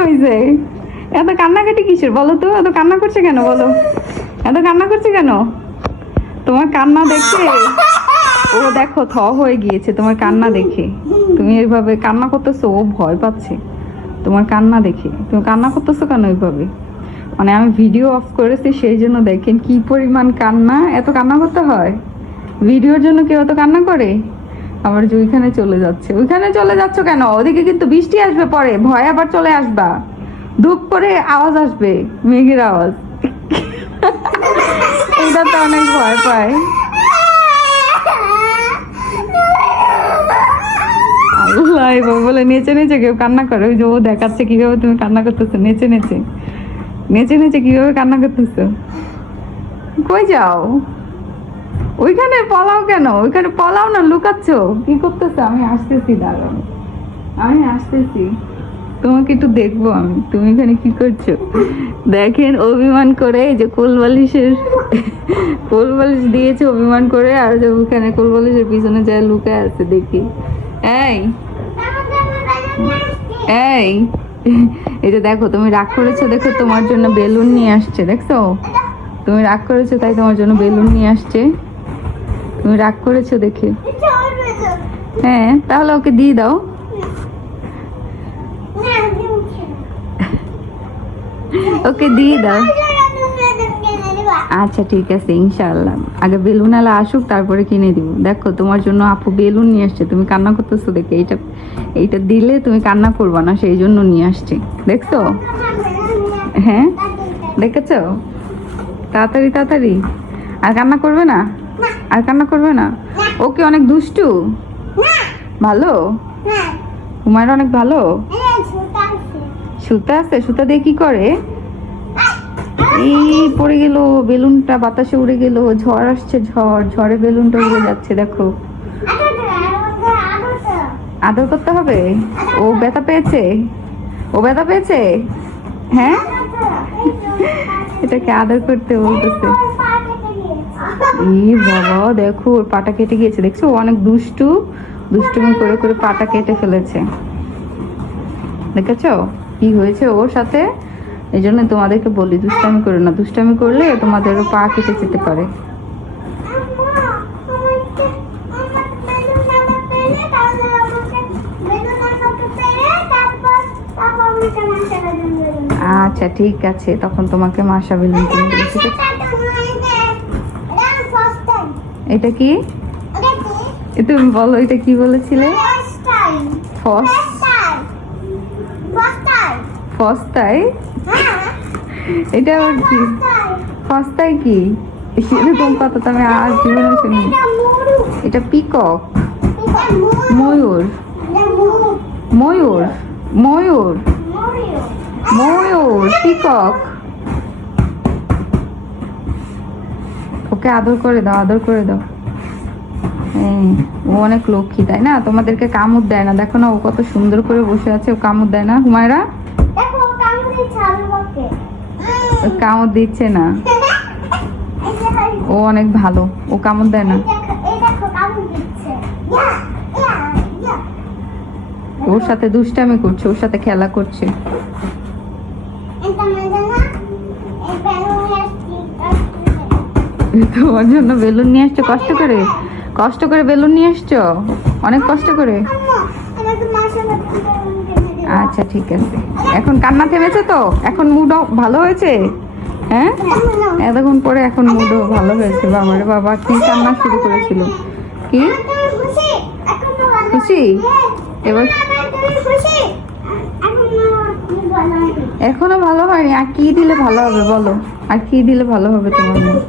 হয়েছে? এত কান্নাকাটি কিসের বলো তো? এত কান্না করছে কেন বলো? এত কান্না করছে কেন? তোমার কান্না দেখে ও দেখো থ হয়ে গিয়েছে তোমার কান্না দেখে। তুমি এইভাবে কান্না করতেছো, ও ভয় পাচ্ছে তোমার কান্না দেখে। তুমি কান্না করতেছো কেন এইভাবে? মানে আমি ভিডিও অফ করেছি সেই জন্য দেখেন কি পরিমাণ কান্না। এত কান্না করতে হয় ভিডিওর জন্য? কেউ এত কান্না করে? আবার যে ওইখানে চলে যাচ্ছে। ওইখানে চলে যাচ্ছ কেন? ওদিকে কিন্তু বৃষ্টি আসবে পরে, ভয় আবার চলে আসবা। ধূপ করে আওয়াজ আসবে, মেঘের আওয়াজ। এটা তো অনেক ভয় পায়। আল্লাহ, এবার বলে নেচে নেচে কেউ কান্না করে। ওই যে ও দেখাচ্ছে কিভাবে তুমি কান্না করতেছো, নেচে নেচে নেচে নেচে কিভাবে কান্না করতেছো। কই যাও? ওইখানে পলাও কেন? ওইখানে পলাও না, লুকাচ্ছ কি করতেছো? আমি আসতেছি, দাঁড়াও, আমি আসতেছি, তোমাকে একটু দেখবো আমি, তুমি এখানে কি করছো। দেখেন অভিমান করে, এই যে কোলবালিশ দিয়েছে অভিমান করে, আর যে ওখানে কোলবালিশের পিছনে যায় লুকায় আছে দেখি। এই এই এই যে দেখো, তুমি রাগ করেছো, দেখো তোমার জন্য বেলুন নিয়ে আসছে, দেখছো? তুমি রাগ করেছো তাই তোমার জন্য বেলুন নিয়ে আসছে। তুমি রাগ করেছো দেখে। হ্যাঁ, তাহলে ওকে দিয়ে দাও। ওকে দিয়ে দাও। আচ্ছা ঠিক আছে, ইনশাআল্লাহ। আগে বেলুন আলা আসুক, তারপরে কিনে দিব। দেখো তোমার জন্য আপু বেলুন নিয়ে আসছে, তুমি কান্না করতেছো দেখে। এইটা দিলে তুমি কান্না করবা না, সেই জন্য নিয়ে আসছে, দেখছো? হ্যাঁ, দেখেছো? তাড়াতাড়ি তাড়াতাড়ি। আর কান্না করবে না? আর কান্না করবে না? ওকে অনেক দুষ্টু। ভালো, হুমায়রা অনেক ভালো। সুতা আছে? সুতা দিয়ে কি করে? এই পড়ে গেল বেলুনটা, বাতাসে উড়ে গেল। ঝড় আসছে, ঝড়ে বেলুনটা উড়ে যাচ্ছে, দেখো। আদর করতে হবে। ও ব্যথা পেয়েছে? ও ব্যথা পেয়েছে? হ্যাঁ, এটাকে আদর করতে বলতেছে। এই বাবা, দেখো ওর পাটা কেটে গিয়েছে, দেখছো? ও অনেক দুষ্টুমি করে করে পাটা কেটে ফেলেছে, দেখেছো কি হয়েছে ওর সাথে? এই জন্য তোমাদেরকে বলি, দুষ্টামি করো না। দুষ্টামি করলে তোমাদেরও পা কেটে যেতে পারে। আচ্ছা ঠিক আছে, তখন তোমাকে মাসা বেলুন কিনে দেবো, ঠিক আছে? এটা কি? তুমি বলো, এটা কি বলেছিলে? ফস্তাই? এটা আবার কি? ফস্তাই কি? এরকম কথা তো আমি আর জীবনে শুনি। এটা পিকক, ময়ূর, ময়ূর, ময়ূর, ময়ূর, পিকক। ওকে আদর করে দাও, আদর করে দাও। ও অনেক লক্ষ্মী, তাই না? তোমাদেরকে কামড় দেয় না, দেখো না ও কত সুন্দর করে বসে আছে। ও কামড় দেয় না হুমায়রা? কামড় দিচ্ছে না, ও অনেক ভালো, ও কামড় দেয় না। ওর সাথে দুষ্টামি করছে, ওর সাথে খেলা করছে। তোমার জন্য বেলুন নিয়ে আসছো কষ্ট করে? কষ্ট করে বেলুন নিয়ে আসছো, অনেক কষ্ট করে। আচ্ছা ঠিক আছে, এখন কান্না থেমেছে তো? এখন মুড ভালো হয়েছে? হ্যাঁ, এতক্ষণ পরে এখন মুডও ভালো হয়েছে। বাবারে বাবা, কি কান্না শুরু করেছিল। কি খুশি? এবার এখনো ভালো হয়নি? আর কি দিলে ভালো হবে বলো? আর কি দিলে ভালো হবে তোমার মুড?